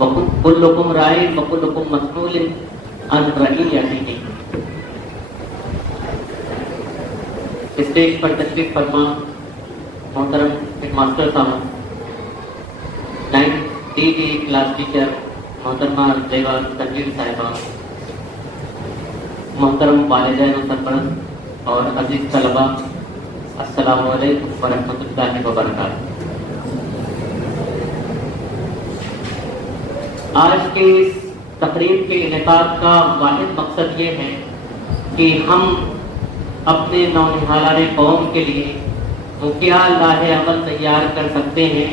وَكُلُّكُمْ رَاعٍ وَكُلُّكُمْ مَسْئُولٌ عَنْ رَعِيَّتِهِ۔ اسٹیج پر تشریف فرما محترم ہیڈ ماسٹر صاحب، 9th ڈی کلاس ٹیچر محترمہ زیبا تنویر صاحبہ، محترم والدین و سرپرست اور عزیز طلبہ، السلام علیکم ورحمۃ اللہ وبرکاتہ۔ آج کے اس تقریب کے انعقاد کا واحد مقصد یہ ہے کہ ہم اپنے نونہالان قوم کے لیے وہ کیا راہ عمل تیار کر سکتے ہیں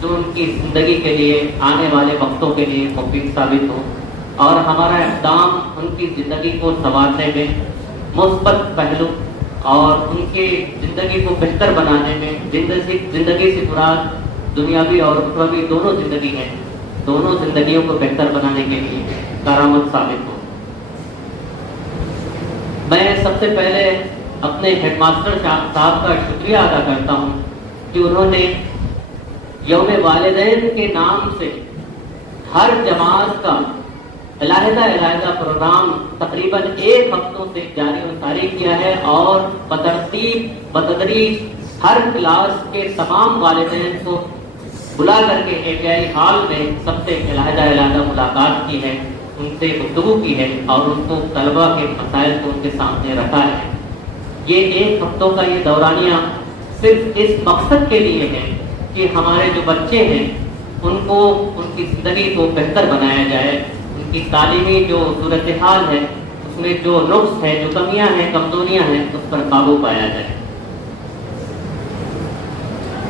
جو ان کی زندگی کے لیے، آنے والے وقتوں کے لیے مفید ثابت ہو، اور ہمارا اقدام ان کی زندگی کو سنوارنے میں مثبت پہلو اور ان کی زندگی کو بہتر بنانے میں، زندگی سے مراد دنیاوی اور اخروی دونوں زندگی ہیں، دونوں زندگیوں کو بہتر بنانے کے لیے کارآمد ثابت ہو۔ میں سب سے پہلے اپنے ہیڈ ماسٹر صاحب کا شکریہ ادا کرتا ہوں کہ انہوں نے یوم والدین کے نام سے ہر جماعت کا علیحدہ پروگرام تقریباً 1 ہفتوں سے جاری و ساری کیا ہے، اور بتدریج ہر کلاس کے تمام والدین کو بلا کر کے ایک حال میں سب سے علیحدہ ملاقات کی ہے، ان سے گفتگو کی ہے، اور ان کو طلبہ کے مسائل کو ان کے سامنے رکھا ہے۔ یہ 1 ہفتوں کا یہ دورانیہ صرف اس مقصد کے لیے ہے کہ ہمارے جو بچے ہیں ان کو، ان کی زندگی کو بہتر بنایا جائے، ان کی تعلیمی جو صورتحال ہے اس میں جو نقص ہے، جو کمیاں ہیں، کمزوریاں ہیں، اس پر قابو پایا جائے۔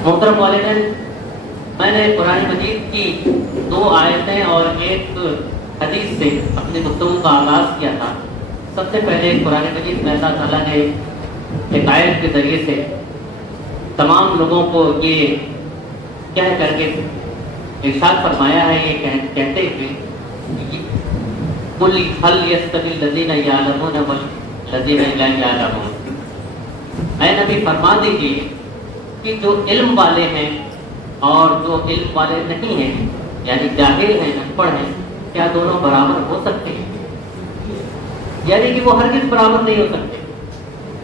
محترم والدین، میں نے قرآن مجید کی 2 آیتیں اور 1 حدیث سے اپنی گفتگو کا آغاز کیا تھا۔ سب سے پہلے قرآن مجید میں اللہ تعالیٰ نے ایک آیت کے ذریعے سے تمام لوگوں کو یہ کہہ کر کے ارشاد فرمایا ہے، یہ کہتے ہوئے قُلْ هَلْ يَسْتَوِي الَّذِينَ يَعْلَمُونَ وَالَّذِينَ لَا يَعْلَمُونَ۔ اے نبی فرما دیجیے کہ جو علم والے ہیں اور جو علم والے نہیں ہیں، یعنی جاہل ہیں، ان پڑھ ہیں، کیا دونوں برابر ہو سکتے ہیں؟ یعنی کہ وہ ہرگز برابر نہیں ہو سکتے،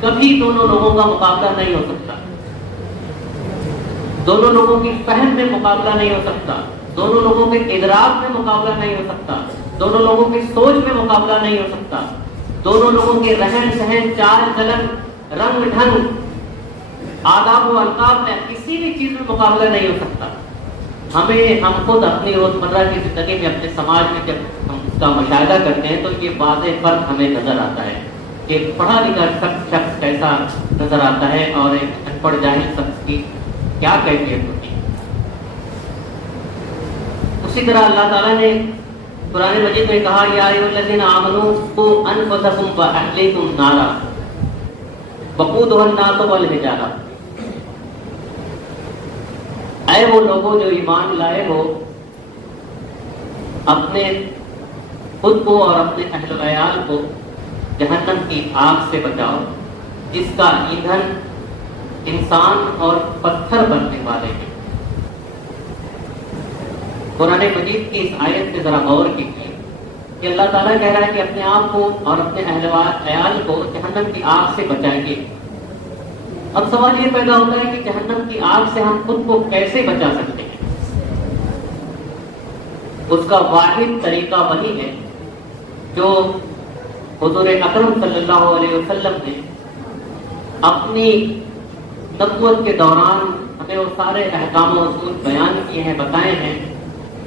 کبھی دونوں لوگوں کا مقابلہ نہیں ہو سکتا، دونوں لوگوں کی فہم میں مقابلہ نہیں ہو سکتا، دونوں لوگوں کے ادراک میں مقابلہ نہیں ہو سکتا، دونوں لوگوں کی سوچ میں مقابلہ نہیں ہو سکتا، دونوں لوگوں کے رہن سہن، چال چلن، رنگ ڈھنگ، آداب و القاب میں کسی بھی چیز میں مقابلہ نہیں ہو سکتا۔ ہم خود اپنی روزمرہ کی زندگی میں، اپنے سماج میں جب ہم اس کا مشاہدہ کرتے ہیں تو یہ واضح فرق ہمیں نظر آتا ہے کہ پڑھا لکھا شخص کیسا نظر آتا ہے اور ایک ان پڑھ جاہل شخص کی کیا کیفیت ہوتی ہے۔ اسی طرح اللہ تعالیٰ نے قرآن مجید میں کہا، یا ایھا الذین آمنوا قوا انفسکم واہلیکم نارا وقودھا الناس والحجارہ۔ اے وہ لوگوں جو ایمان لائے ہو، اپنے خود کو اور اپنے اہل و عیال کو جہنم کی آگ سے بچاؤ جس کا ایندھن انسان اور پتھر بننے والے ہیں۔ قرآن مجید کی اس آیت پہ ذرا غور کیجیے کہ اللہ تعالیٰ کہہ رہا ہے کہ اپنے آپ کو اور اپنے اہل و عیال کو جہنم کی آگ سے بچائیے۔ اب سوال یہ پیدا ہوتا ہے کہ جہنم کی آگ سے ہم خود کو کیسے بچا سکتے ہیں؟ اس کا واحد طریقہ وہی ہے جو حضور اکرم صلی اللہ علیہ وسلم نے اپنی نبوت کے دوران ہمیں وہ سارے احکام و اصول بیان کیے ہیں، بتائے ہیں۔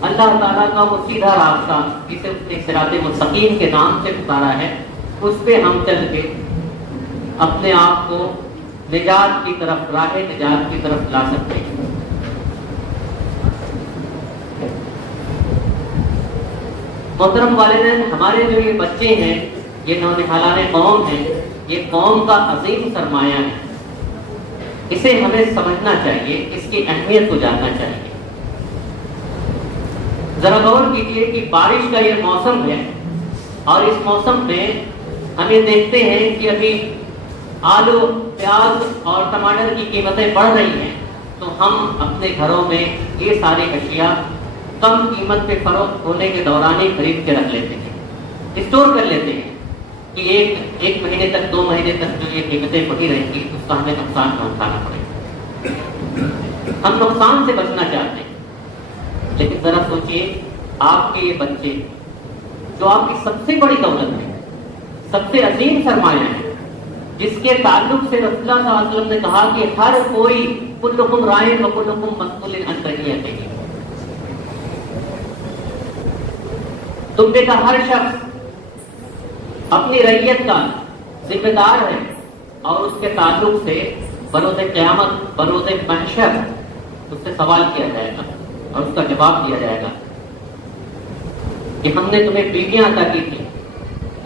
اللہ تعالیٰ کا وہ سیدھا راستہ جسے اس نے صراط مستقیم کے نام سے اتارا ہے، اس پہ ہم چل کے اپنے آپ کو نجات کی طرف، راہ نجات کی طرف لا سکتے ہیں۔ محترم والدین، ہمارے جو یہ بچے ہیں، یہ نونہالان قوم ہیں، یہ قوم کا عظیم سرمایہ ہے، اسے ہمیں سمجھنا چاہیے، اس کی اہمیت کو جاننا چاہیے۔ ذرا غور کیجیے کہ بارش کا یہ موسم ہے، اور اس موسم میں ہم یہ دیکھتے ہیں کہ ابھی آلو، پیاز اور ٹماٹر کی قیمتیں بڑھ رہی ہیں، تو ہم اپنے گھروں میں یہ ساری اشیاء کم قیمت پہ فروخت ہونے کے دوران ہی خرید کے رکھ لیتے ہیں، اسٹور کر لیتے ہیں کہ ایک مہینے تک 2 مہینے تک جو یہ قیمتیں پڑی رہیں گی اس کا ہمیں نقصان نہ اٹھانا پڑے گا۔ ہم نقصان سے بچنا چاہتے ہیں، لیکن ذرا سوچئے آپ کے یہ بچے جو آپ کی سب سے بڑی دولت ہے، سب سے عظیم سرمایہ ہے، جس کے تعلق سے رسول اللہ صلی اللہ علیہ وسلم نے کہا کہ ہر کوئی کلکم رائن و کلکم مسئول عن رعیتہ، تم میں کا ہر شخص اپنی رعیت کا ذمہ دار ہے اور اس کے تعلق سے بروز قیامت بروز محشر اس سے سوال کیا جائے گا اور اس کا جواب دیا جائے گا کہ ہم نے تمہیں بیویاں عطا کی تھی،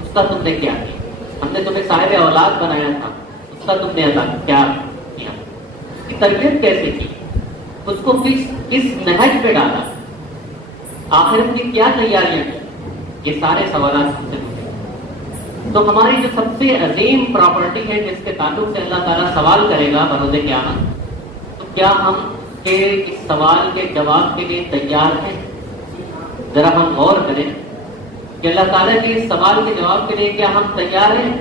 اس کا تم نے کیا کیا؟ ہم نے تمہیں صاحب اولاد بنایا تھا، اس کا تم نے عطا کیا کیا؟ اس کی تربیت کیسے کی؟ اس کو کس نہج پہ ڈالا؟ آخرت کی کیا تیاریاں کی؟ یہ سارے سوالات ہم سے پوچھے۔ تو ہماری جو سب سے عظیم پراپرٹی ہے جس کے تعلق سے اللہ تعالیٰ سوال کرے گا بروز قیامت، تو کیا ہم اس سوال کے جواب کے لیے تیار ہیں؟ ذرا ہم غور کریں کہ اللہ تعالیٰ کے اس سوال کے جواب کے لیے کیا ہم تیار ہیں؟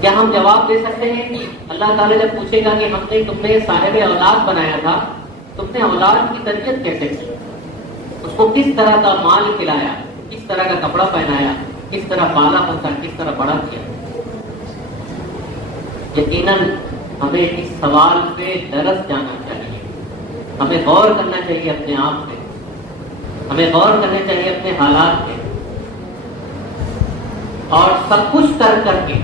کیا ہم جواب دے سکتے ہیں کہ اللہ تعالیٰ جب پوچھے گا کہ ہم نے تمہیں صاحب اولاد بنایا تھا، تم نے اولاد کی تربیت کیسے کی؟ اس کو کس طرح کا مال کھلایا، کس طرح کا کپڑا پہنایا، کس طرح پالا پوسا، کس طرح بڑا کیا؟ یقیناً ہمیں اس سوال پہ درس جانا چاہیے، ہمیں غور کرنا چاہیے اپنے آپ پہ، ہمیں غور کرنا چاہیے اپنے حالات پہ، اور سب کچھ کر کے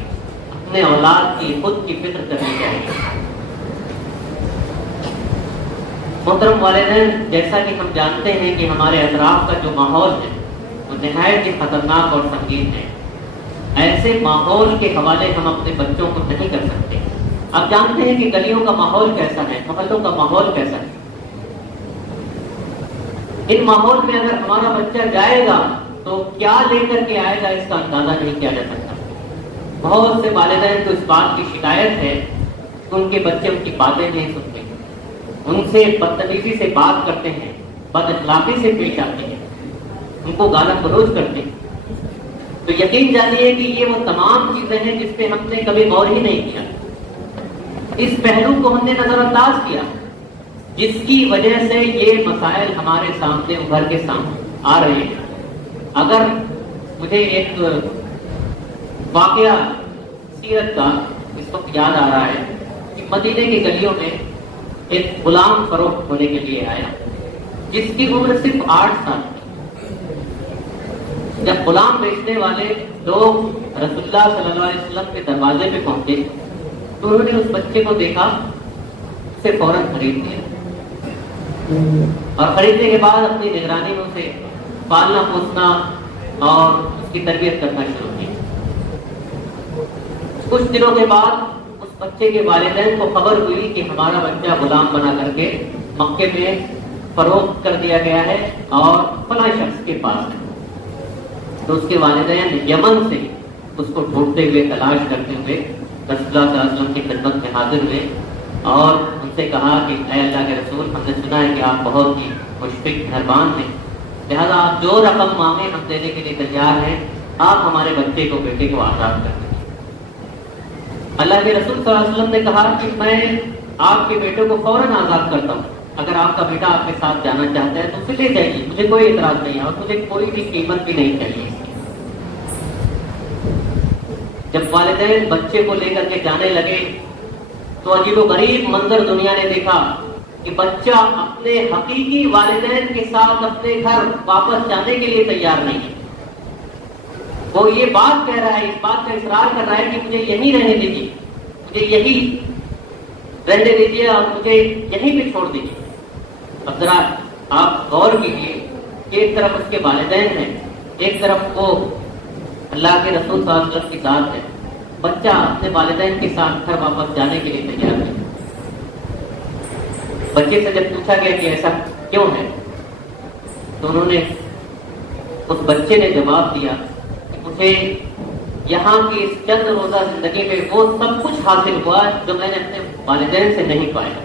اپنے اولاد کی خود کی فکر کرنی چاہیے۔ محترم والدین، جیسا کہ ہم جانتے ہیں کہ ہمارے اطراف کا جو ماحول ہے وہ نہایت ہی خطرناک اور سنگین ہے، ایسے ماحول کے حوالے ہم اپنے بچوں کو نہیں کر سکتے۔ آپ جانتے ہیں کہ گلیوں کا ماحول کیسا ہے، محلوں کا ماحول کیسا ہے۔ ان ماحول میں اگر ہمارا بچہ جائے گا تو کیا لے کر کے آئے گا اس کا اندازہ نہیں کیا جا سکتا۔ بہت سے والدین کو اس بات کی شکایت ہے کہ ان کے بچے ان کی باتیں نہیں سنتے، ان سے بدتمیزی سے بات کرتے ہیں، بد اخلاقی سے پیش آتے ہیں، ان کو گالا گلوچ کرتے ہیں۔ تو یقین جانیے کہ یہ وہ تمام چیزیں ہیں جس پہ ہم نے کبھی غور ہی نہیں کیا، اس پہلو کو ہم نے نظر انداز کیا، جس کی وجہ سے یہ مسائل ہمارے سامنے ابھر کے سامنے آ رہے ہیں۔ اگر مجھے ایک واقعہ سیرت کا اس وقت یاد آ رہا ہے کہ مدینے کی گلیوں میں ایک غلام فروخت ہونے کے لیے آیا جس کی عمر صرف 8 سال تھی۔ جب غلام بیچنے والے لوگ رسول اللہ صلی اللہ علیہ وسلم کے دروازے پہ پہنچے تو انہوں نے اس بچے کو دیکھا، اسے فوراً خرید لیا اور خریدنے کے بعد اپنی نگرانی میں اسے پالنا پوسنا اور اس کی تربیت کرنا شروع کی۔ کچھ دنوں کے بعد اس بچے کے والدین کو خبر ہوئی کہ ہمارا بچہ غلام بنا کر کے مکے میں فروخت کر دیا گیا ہے اور فلاں شخص کے پاس ہے۔ تو اس کے والدین یمن سے اس کو ڈھونڈتے ہوئے تلاش کرتے ہوئے رسول اللہ صلی اللہ علیہ وسلم کی خدمت میں حاضر ہوئے اور ان سے کہا کہ اے اللہ کے رسول، ہم نے سنا ہے کہ آپ بہت ہی مشفق مہربان ہیں، لہذا آپ جو رقم مانگیں ہم دینے کے لیے تیار ہیں، آپ ہمارے بچے کو بیٹے کو آزاد کر دیں۔ اللہ کے رسول صلی اللہ علیہ وسلم نے کہا کہ میں آپ کے بیٹے کو فوراً آزاد کرتا ہوں، اگر آپ کا بیٹا آپ کے ساتھ جانا چاہتا ہے تو اسے لے جائیے، مجھے کوئی اعتراض نہیں ہے اور مجھے کوئی بھی قیمت بھی نہیں چاہیے۔ جب والدین بچے کو لے کر کے جانے لگے تو عجیب و غریب منظر دنیا نے دیکھا کہ بچہ اپنے حقیقی والدین کے ساتھ اپنے گھر واپس جانے کے لیے تیار نہیں ہے۔ وہ یہ بات کہہ رہا ہے، اس بات کا اصرار کر رہا ہے کہ مجھے یہیں رہنے دیجیے، مجھے یہی رہنے دیجیے اور مجھے یہیں پہ چھوڑ دیجیے۔ اب ذرا آپ غور کیجیے کہ ایک طرف اس کے والدین ہیں، ایک طرف وہ اللہ کے رسول صلی اللہ علیہ وسلم کی ذات ہے، بچہ اپنے والدین کے ساتھ گھر واپس جانے کے لیے تیار ہے۔ بچے سے جب پوچھا گیا کہ ایسا کیوں ہے تو انہوں نے اس بچے نے جواب دیا کہ مجھے یہاں کی اس چند روزہ زندگی میں وہ سب کچھ حاصل ہوا جو میں نے اپنے والدین سے نہیں پایا۔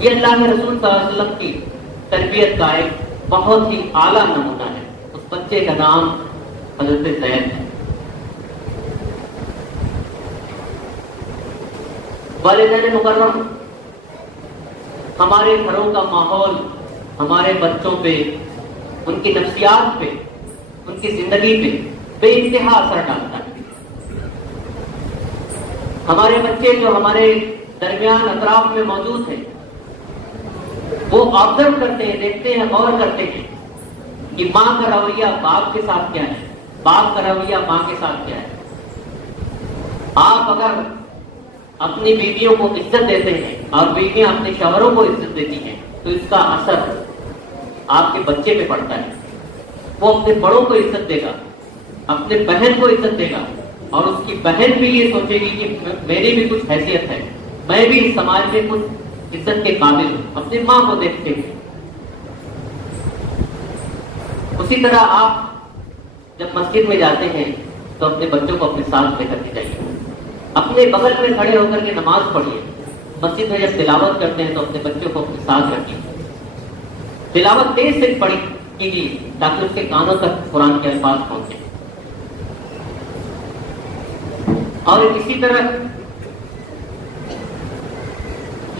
یہ اللہ کے رسول صلی اللہ علیہ وسلم کی تربیت کا ایک بہت ہی اعلیٰ نمونہ ہے. اس بچے کا نام حضرت زید ہے. والدین مکرم، ہمارے گھروں کا ماحول ہمارے بچوں پہ، ان کی نفسیات پہ، ان کی زندگی پہ بے انتہا اثر ڈالتا ہے. ہمارے بچے جو ہمارے درمیان اطراف میں موجود ہیں وہ آبزرو کرتے ہیں، دیکھتے ہیں، غور کرتے ہیں کہ ماں کا رویہ باپ کے ساتھ کیا ہے، باپ کا رویہ ماں کے ساتھ کیا ہے. آپ اگر اپنی بیویوں کو عزت دیتے ہیں اور بیویاں اپنے شوہروں کو عزت دیتی ہیں تو اس کا اثر آپ کے بچے پہ پڑتا ہے. وہ اپنے بڑوں کو عزت دے گا، اپنے بہن کو عزت دے گا، اور اس کی بہن بھی یہ سوچے گی کہ میری بھی کچھ حیثیت ہے، میں بھی اس سماج میں کچھ عزت کے قابل ہوں. اپنی ماں کو دیکھتے ہیں. اسی طرح آپ جب مسجد میں جاتے ہیں تو اپنے بچوں کو اپنے ساتھ لے کر کے جائیے. اپنے بغل میں کھڑے ہو کر کے نماز پڑھیے. مسجد میں جب تلاوت کرتے ہیں تو اپنے بچوں کو اپنے ساتھ رکھیے. تلاوت تیز سے پڑھی کیجیے تاکہ اس کے کانوں تک قرآن کے الفاظ پہنچے. اور اسی طرح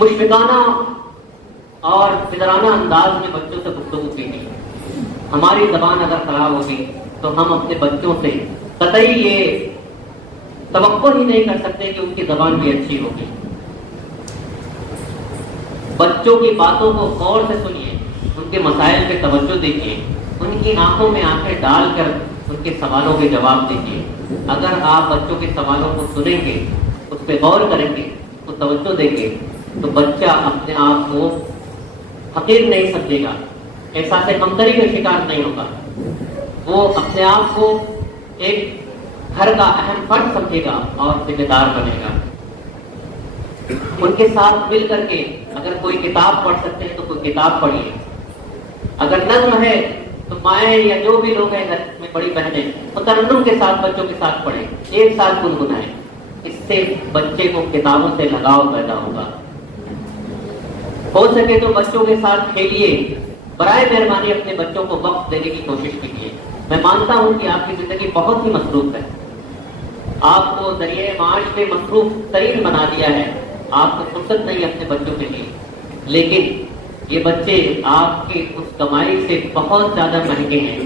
مشفقانہ اور فدرانہ انداز میں بچوں سے گفتگو کیجیے. ہماری زبان اگر خراب ہوگی تو ہم اپنے بچوں سے قطعی یہ توقع ہی نہیں کر سکتے کہ ان کی زبان بھی اچھی ہوگی. بچوں کی باتوں کو غور سے سنیے، ان کے مسائل پہ توجہ دیجیے، ان کی آنکھوں میں آنکھیں ڈال کر ان کے سوالوں کے جواب دیجیے. اگر آپ بچوں کے سوالوں کو سنیں گے، اس پہ غور کریں گے، اس کو توجہ دیں گے تو بچہ اپنے آپ کو حقیر نہیں سمجھے گا، احساس کمتری کا شکار نہیں ہوگا. وہ اپنے آپ کو ایک گھر کا اہم فرد سمجھے گا اور ذمہ دار بنے گا. ان کے ساتھ مل کر کے اگر کوئی کتاب پڑھ سکتے ہیں تو کوئی کتاب پڑھیے. اگر نظم ہے تو مائیں یا جو بھی لوگ ہیں گھر میں بڑی بہنیں وہ ترنم کے ساتھ بچوں کے ساتھ پڑھیں، ایک ساتھ گنگنائیں. اس سے بچے کو کتابوں سے لگاؤ پیدا ہوگا. ہو سکے تو بچوں کے ساتھ کھیلیے. برائے مہربانی اپنے بچوں کو وقت دینے کی کوشش کیجیے. میں مانتا ہوں کہ آپ کی زندگی بہت ہی مصروف ہے، آپ کو ذریعہ معاش میں مصروف ترین بنا دیا ہے، آپ کو فرصت نہیں اپنے بچوں کے لیے. لیکن یہ بچے آپ کی اس کمائی سے بہت زیادہ مہنگے ہیں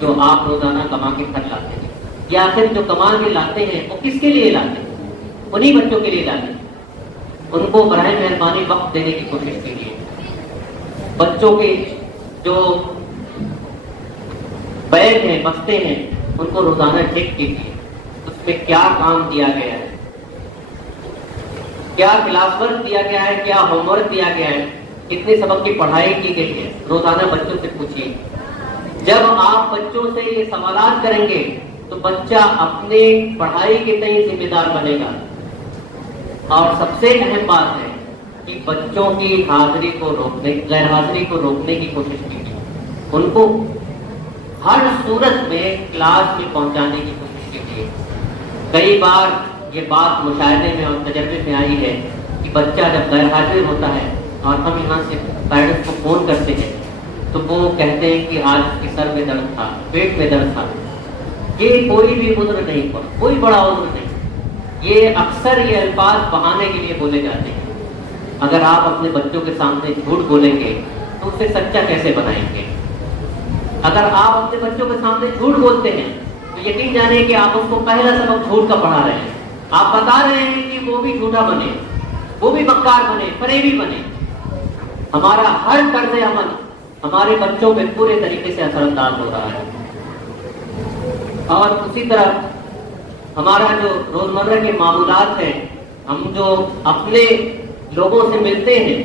جو آپ روزانہ کما کے گھر لاتے ہیں. یا آخر جو کما کے لاتے ہیں وہ کس کے لیے لاتے ہیں؟ انہی بچوں کے لیے لاتے ہیں. ان کو برائے مہربانی وقت دینے کی کوشش کیجیے. بچوں کے جو بیگ ہیں، بستے ہیں، ان کو روزانہ چیک کیجیے. اس میں کیا کام دیا گیا ہے، کیا کلاس ورک دیا گیا ہے، کیا ہوم ورک دیا گیا ہے، کتنے سبق کی پڑھائی کی گئی ہے. روزانہ بچوں سے پوچھیے. جب آپ بچوں سے یہ سوالات کریں گے تو بچہ اپنے پڑھائی کے تئیں ذمہ دار بنے گا. اور سب سے اہم بات ہے کہ بچوں کی حاضری کو روکنے، غیر حاضری کو روکنے کی کوشش کیجیے. ان کو ہر صورت میں کلاس میں پہنچانے کی کوشش کیجیے. کئی بار یہ بات مشاہدے میں اور تجربے میں آئی ہے کہ بچہ جب غیر حاضر ہوتا ہے اور ہم یہاں سے پیرنٹس کو فون کرتے ہیں تو وہ کہتے ہیں کہ آج اس کے سر میں درد تھا، پیٹ میں درد تھا. یہ کوئی بھی عذر نہیں، کوئی بڑا عذر نہیں. یہ اکثر یہ الفاظ بہانے کے لیے بولے جاتے ہیں. اگر آپ اپنے بچوں کے سامنے جھوٹ بولیں گے تو اسے سچا کیسے بنائیں گے؟ اگر آپ اپنے بچوں کے سامنے جھوٹ بولتے ہیں تو یقین جانیں کہ آپ اس کو پہلا سبق جھوٹ کا پڑھا رہے ہیں. آپ بتا رہے ہیں کہ وہ بھی جھوٹا بنے، وہ بھی مکار بنے، فریبی بنے. ہمارا ہر طرز عمل ہمارے بچوں پہ پورے طریقے سے اثر انداز ہو رہا ہے. اور اسی طرح ہمارا جو روزمرہ کے معمولات ہیں، ہم جو اپنے لوگوں سے ملتے ہیں،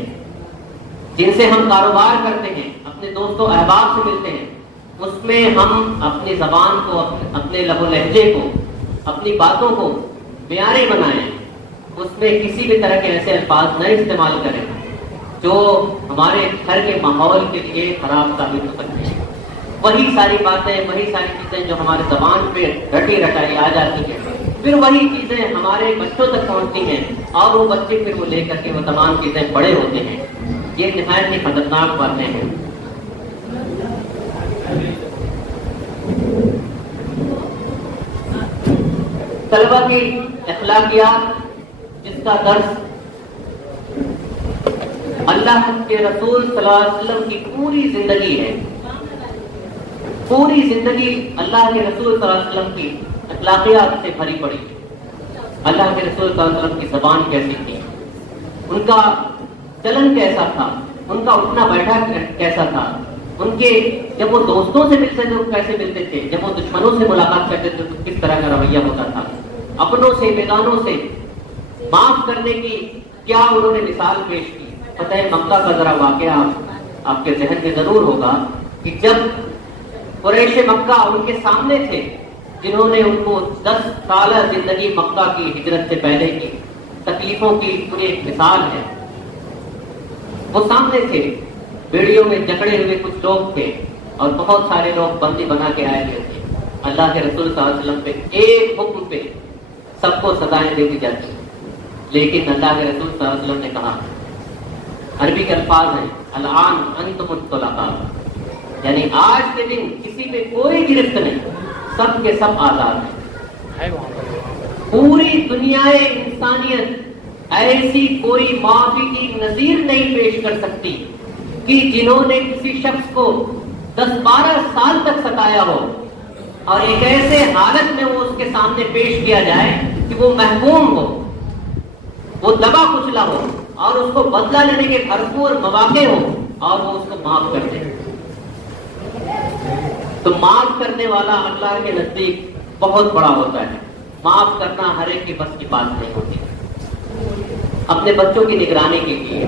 جن سے ہم کاروبار کرتے ہیں، اپنے دوست و احباب سے ملتے ہیں، اس میں ہم اپنی زبان کو، اپنے لب و لہجے کو، اپنی باتوں کو معیاری بنائیں. اس میں کسی بھی طرح کے ایسے الفاظ نہ استعمال کریں جو ہمارے گھر کے ماحول کے لیے خراب ثابت ہو سکتے ہیں. وہی ساری باتیں، وہی ساری چیزیں جو ہمارے زبان پہ رٹی رٹائی آ جاتی ہیں، پھر وہی چیزیں ہمارے بچوں تک پہنچتی ہیں اور وہ بچے پھر وہ لے کر کے وہ تمام چیزیں بڑے ہوتے ہیں. یہ نہایت ہی خطرناک باتیں ہیں۔ طلبا کی اخلاقیات جس کا درس اللہ کے رسول صلی اللہ علیہ وسلم کی پوری زندگی ہے، پوری زندگی اللہ کے رسول صلی اللہ علیہ وسلم کی اخلاقیات سے بھری پڑی۔ اللہ کے رسول صلی اللہ علیہ وسلم کی زبان کیسی تھی، ان کا چلن کیسا تھا، ان کا اٹھنا بیٹھا کیسا تھا، ان کے جب وہ دوستوں سے ملتے تھے کیسے ملتے تھے، جب وہ دشمنوں سے ملاقات کرتے تھے تو کس طرح کا رویہ ہوتا تھا، اپنوں سے بیگانوں سے معاف کرنے کی کیا انہوں نے مثال پیش کی۔ فتح مکہ کا ذرا واقعہ آپ کے ذہن میں ضرور ہوگا کہ جب قریش مکہ ان کے سامنے تھے، جنہوں نے ان کو 10 سالہ زندگی مکہ کی ہجرت سے پہلے کی تکلیفوں کی پوری ایک مثال ہے، وہ سامنے تھے، بیڑیوں میں جکڑے ہوئے کچھ لوگ تھے اور بہت سارے لوگ بندی بنا کے آئے ہوئے تھے۔ اللہ کے رسول صلی اللہ علیہ وسلم پہ ایک حکم پہ سب کو سزائیں دے دی جاتی، لیکن اللہ کے رسول صلی اللہ علیہ وسلم نے کہا، عربی کے الفاظ ہیں الآن انتم الطلقاء، یعنی آج کے دن کسی پہ کوئی گرفت نہیں، سب کے سب آزاد ہیں۔ پوری دنیا انسانیت ایسی کوئی معافی کی نظیر نہیں پیش کر سکتی کہ جنہوں نے کسی شخص کو 10-12 سال تک ستایا ہو اور ایک ایسے حالت میں وہ اس کے سامنے پیش کیا جائے کہ وہ محکوم ہو، وہ دبا کچلا ہو اور اس کو بدلہ لینے کے بھرپور مواقع ہو اور وہ اس کو معاف کر دے، تو معاف کرنے والا اللہ کے نزدیک بہت بڑا ہوتا ہے۔ معاف کرنا ہر ایک کی بس کی بات نہیں ہوتی۔ اپنے بچوں کی نگرانی کے لیے،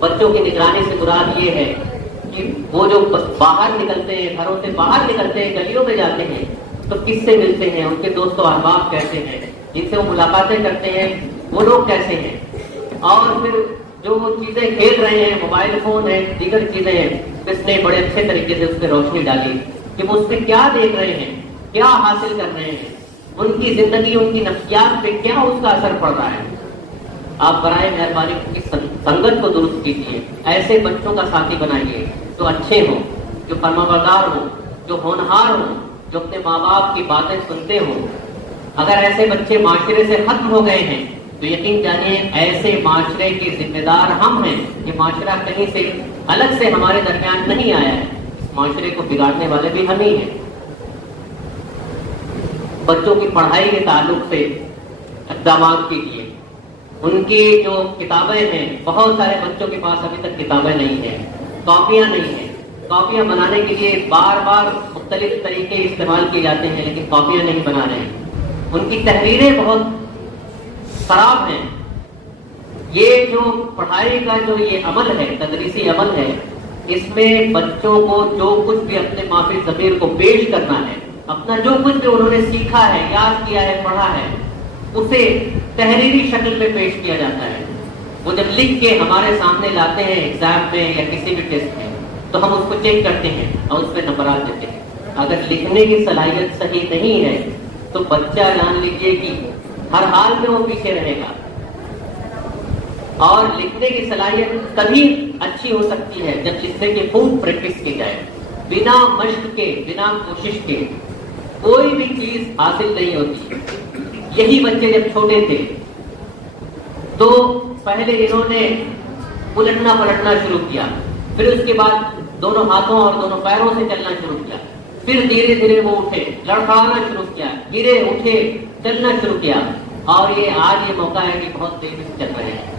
بچوں کی نگرانی سے مراد یہ ہے کہ وہ جو باہر نکلتے ہیں، گھروں سے باہر نکلتے ہیں، گلیوں میں جاتے ہیں تو کس سے ملتے ہیں، ان کے دوست و احباب کیسے ہیں، جن سے وہ ملاقاتیں کرتے ہیں وہ لوگ کیسے ہیں، اور پھر جو وہ چیزیں کھیل رہے ہیں، موبائل فون ہے، دیگر چیزیں ہیں، اس نے بڑے اچھے طریقے سے اس پہ روشنی ڈالی کہ وہ اس پہ کیا دیکھ رہے ہیں، کیا حاصل کر رہے ہیں، ان کی زندگی، ان کی نفسیات پہ کیا اس کا اثر پڑ رہا ہے۔ آپ برائے مہربانی کی سنگت کو درست کیجیے، ایسے بچوں کا ساتھی بنائیے جو اچھے ہوں، جو فرمانبردار ہوں، جو ہونہار ہوں، جو اپنے ماں باپ کی باتیں سنتے ہوں۔ اگر ایسے بچے معاشرے سے ختم ہو گئے ہیں تو یقین جانیے ایسے معاشرے کے ذمہ دار ہم ہیں۔ یہ معاشرہ کہیں سے الگ سے ہمارے درمیان نہیں آیا ہے، اس معاشرے کو بگاڑنے والے بھی ہم ہی ہیں۔ بچوں کی پڑھائی کے تعلق سے اقدامات کیجیے، ان کی جو کتابیں ہیں، بہت سارے بچوں کے پاس ابھی تک کتابیں نہیں ہیں، کاپیاں نہیں ہیں، کاپیاں بنانے کے لیے بار بار مختلف طریقے استعمال کیے جاتے ہیں لیکن کاپیاں نہیں بنا رہے ہیں، ان کی تحریریں بہت خراب ہیں۔ یہ جو پڑھائی کا جو یہ عمل ہے، تدریسی عمل ہے، اس میں بچوں کو جو کچھ بھی اپنے مافی ضمیر کو پیش کرنا ہے، اپنا جو کچھ بھی انہوں نے سیکھا ہے، یاد کیا ہے، پڑھا ہے، اسے تحریری شکل میں پیش کیا جاتا ہے۔ وہ جب لکھ کے ہمارے سامنے لاتے ہیں ایگزام میں یا کسی بھی ٹیسٹ میں تو ہم اس کو چیک کرتے ہیں اور اس پہ نمبرات دیتے ہیں۔ اگر لکھنے کی صلاحیت صحیح نہیں ہے تو بچہ جان لیجیے کہ ہر حال میں وہ پیچھے رہے گا، اور لکھنے کی صلاحیت تبھی اچھی ہو سکتی ہے جب لکھنے کی خوب پریکٹس کی جائے۔ بنا مشق کے، بنا کوشش کے کوئی بھی چیز حاصل نہیں ہوتی۔ یہی بچے جب چھوٹے تھے تو پہلے انہوں نے الٹنا پلٹنا شروع کیا، پھر اس کے بعد دونوں ہاتھوں اور دونوں پیروں سے چلنا شروع کیا، پھر دھیرے دھیرے وہ اٹھے، لڑکھڑانا شروع کیا، گرے اٹھے، چلنا شروع کیا، اور یہ آج یہ موقع ہے کہ بہت تیزی سے چل رہے ہیں۔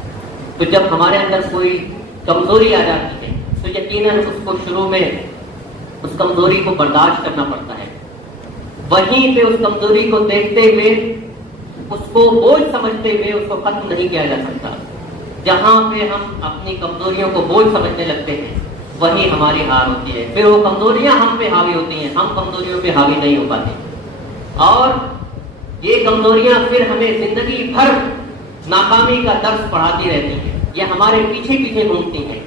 تو جب ہمارے اندر کوئی کمزوری آ جاتی ہے تو یقیناً اس کو شروع میں اس کمزوری کو برداشت کرنا پڑتا ہے، وہیں پہ اس کمزوری کو دیکھتے ہوئے، اس کو بوجھ سمجھتے ہوئے اس کو ختم نہیں کیا جا سکتا۔ جہاں پہ ہم اپنی کمزوریوں کو بوجھ سمجھنے لگتے ہیں وہیں ہماری ہار ہوتی ہے، پھر وہ کمزوریاں ہم پہ حاوی ہوتی ہیں، ہم کمزوریوں پہ حاوی نہیں ہو پاتے، اور یہ کمزوریاں پھر ہمیں زندگی بھر ناکامی کا درس پڑھاتی رہتی ہیں، یہ ہمارے پیچھے پیچھے گھومتی ہیں۔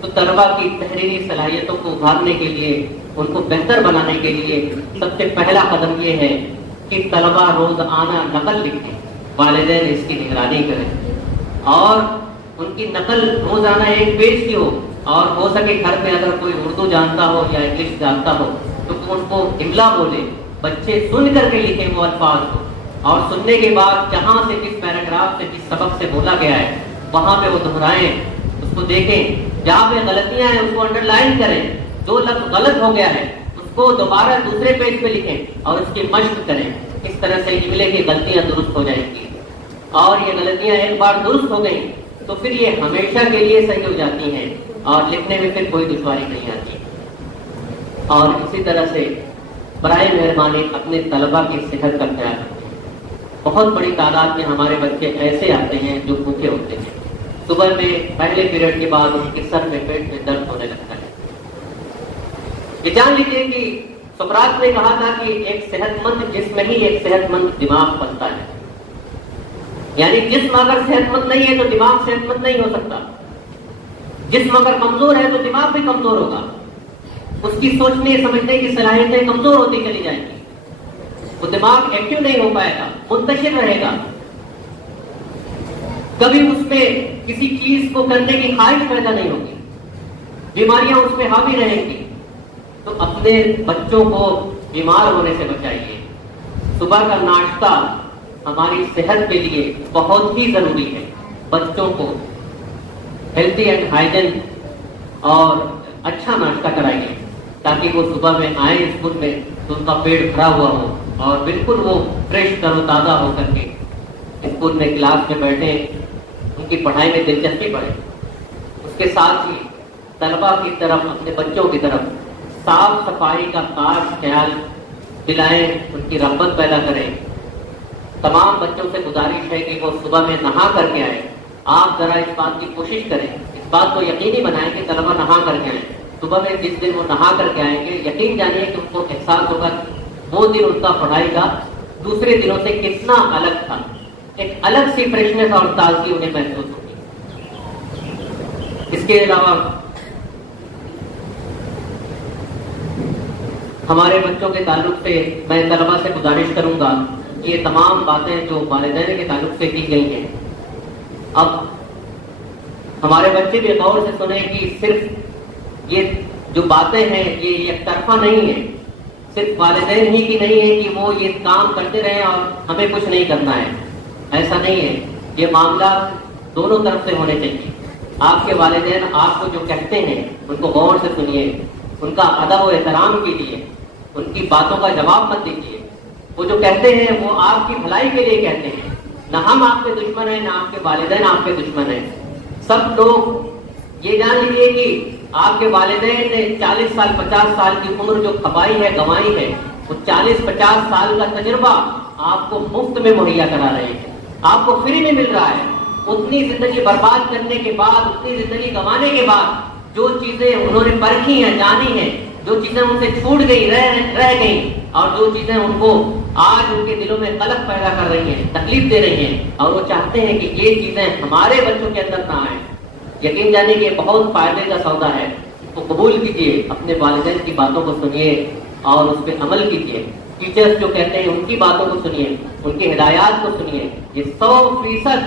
تو طلبا کی تحریری صلاحیتوں کو ابھارنے کے لیے، ان کو بہتر بنانے کے لیے سب سے پہلا قدم یہ ہے کہ طلبا روزانہ نقل لکھیں، والدین اس کی نگرانی کریں، اور ان کی نقل روزانہ ایک پیج کی ہو، اور ہو سکے گھر میں اگر کوئی اردو جانتا ہو یا انگلش جانتا ہو تو ان کو املا بولے، بچے سن کر کے لکھیں وہ الفاظ کو، اور سننے کے بعد جہاں سے جس پیراگراف سے جس سبق سے بولا گیا ہے وہاں پہ وہ دہرائیں، اس کو دیکھیں، جہاں پہ غلطیاں ہیں اس کو انڈر لائن کریں، جو لفظ غلط ہو گیا ہے اس کو دوبارہ دوسرے پیج پہ لکھیں اور اس کی مشق کریں۔ اس طرح سے املے کی غلطیاں درست ہو جائیں گی، اور یہ غلطیاں ایک بار درست ہو گئیں تو پھر یہ ہمیشہ کے لیے صحیح ہو جاتی ہیں اور لکھنے میں پھر کوئی دشواری نہیں آتی۔ اور اسی طرح سے برائے مہربانی اپنے طلبا کی صحت کا خیال رکھیں۔ بہت بڑی تعداد میں ہمارے بچے ایسے آتے ہیں جو بھوکے ہوتے ہیں، صبح میں پہلے پیریڈ کے بعد ان کے سر میں پیٹ میں درد ہونے لگتا ہے۔ یہ جان لیجیے کہ سقراط نے کہا تھا کہ ایک صحت مند جسم ہی ایک صحت مند دماغ بنتا ہے، یعنی جسم اگر صحت مند نہیں ہے تو دماغ صحت مند نہیں ہو سکتا، جسم اگر کمزور ہے تو دماغ بھی کمزور ہوگا، اس کی سوچنے سمجھنے کی صلاحیتیں کمزور ہوتی چلی جائیں گی، وہ دماغ ایکٹیو نہیں ہو پائے گا، منتشر رہے گا، کبھی اس میں کسی چیز کو کرنے کی خواہش پیدا نہیں ہوگی، بیماریاں اس پہ حاوی رہیں گی۔ تو اپنے بچوں کو بیمار ہونے سے بچائیے۔ صبح کا ناشتہ ہماری صحت کے لیے بہت ہی ضروری ہے، بچوں کو ہیلتھی اینڈ ہائیجین اور اچھا ناشتہ کرائیے تاکہ وہ صبح میں آئیں اسکول میں تو ان کا پیٹ بھرا ہوا ہو اور بالکل وہ فریش تر و تازہ ہو کر کے اسکول میں کلاس میں بیٹھیں، ان کی پڑھائی میں دلچسپی بڑھے۔ اس کے ساتھ ہی طلبا کی طرف، اپنے بچوں کی طرف صاف صفائی کا خاص خیال دلائیں، ان کی رغبت پیدا کریں۔ تمام بچوں سے گزارش ہے کہ وہ صبح میں نہا کر کے آئیں۔ آپ ذرا اس بات کی کوشش کریں، اس بات کو یقینی بنائیں کہ طلبا نہا کر کے آئیں۔ صبح میں جس دن وہ نہا کر کے آئیں گے، یقین جانیے کہ ان کو احساس ہوگا وہ دن ان کا پڑھائی کا دوسرے دنوں سے کتنا الگ تھا، ایک الگ سی فریشنس اور تازگی انہیں محسوس ہوگی۔ اس کے علاوہ ہمارے بچوں کے تعلق سے میں طلبا سے گزارش کروں گا کہ یہ تمام باتیں جو والدین کے تعلق سے کی گئی ہیں، اب ہمارے بچے بھی غور سے سنیں کہ صرف یہ جو باتیں ہیں یہ یک طرفہ نہیں ہے، صرف والدین ہی کی نہیں ہے کہ وہ یہ کام کرتے رہیں اور ہمیں کچھ نہیں کرنا ہے، ایسا نہیں ہے۔ یہ معاملہ دونوں طرف سے ہونے چاہیے۔ آپ کے والدین آپ کو جو کہتے ہیں ان کو غور سے سنیے، ان کا ادب و احترام کیجیے، ان کی باتوں کا جواب مت دیجیے۔ وہ جو کہتے ہیں وہ آپ کی بھلائی کے لیے کہتے ہیں، نہ ہم آپ کے دشمن ہیں، نہ آپ کے والدین آپ کے دشمن ہیں۔ سب لوگ یہ جان لیجیے کہ آپ کے والدین نے 40 سال 50 سال کی عمر جو کھپائی ہے، گنوائی ہے، وہ 40-50 سال کا تجربہ آپ کو مفت میں مہیا کرا رہے ہیں، آپ کو فری میں مل رہا ہے۔ اتنی زندگی برباد کرنے کے بعد، اتنی زندگی گنوانے کے بعد جو چیزیں انہوں نے پرکھی ہیں، جانی ہیں، جو چیزیں ان سے چھوٹ گئی، رہ گئی، اور جو چیزیں ان کو آج ان کے دلوں میں قلق پیدا کر رہی ہیں، تکلیف دے رہی ہیں، اور وہ چاہتے ہیں کہ یہ چیزیں ہمارے بچوں کے اندر نہ آئیں، یقین جانے کہ بہت فائدے کا سودا ہے۔ تو قبول کیجیے، اپنے والدین کی باتوں کو سنیے اور اس پہ عمل کیجیے۔ ٹیچرز جو کہتے ہیں ان کی باتوں کو سنیے، ان کی ہدایات کو سنیے، یہ 100%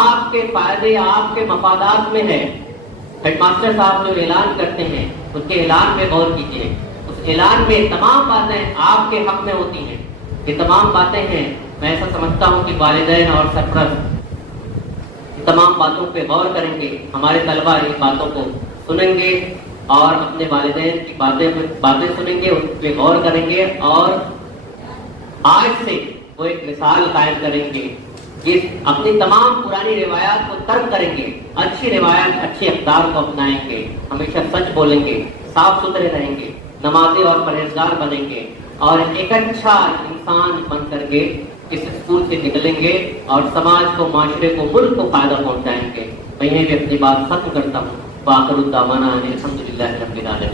آپ کے فائدے، آپ کے مفادات میں ہے۔ ہیڈ ماسٹر صاحب جو اعلان کرتے ہیں ان کے اعلان میں غور کیجیے، اس اعلان میں تمام باتیں آپ کے حق میں ہوتی ہیں۔ یہ تمام باتیں ہیں، میں ایسا سمجھتا ہوں کہ والدین اور سرپرست تمام باتوں پہ غور کریں گے، ہمارے طلبا ان باتوں کو سنیں گے اور اپنے والدین کی باتیں سنیں گے، اس پہ غور کریں گے، اور آج سے وہ ایک مثال قائم کریں گے، جس اپنی تمام پرانی روایات کو ترک کریں گے، اچھی روایات، اچھے اقدار کو اپنائیں گے، ہمیشہ سچ بولیں گے، صاف ستھرے رہیں گے، نمازی اور پرہیزگار بنیں گے، اور ایک اچھا انسان بن کر کے اس اسکول سے نکلیں گے اور سماج کو، معاشرے کو، ملک کو فائدہ پہنچائیں گے۔ میں بھی اپنی بات ختم کرتا ہوں۔ وآخر الدعوانا ان الحمد للہ رب العالمین۔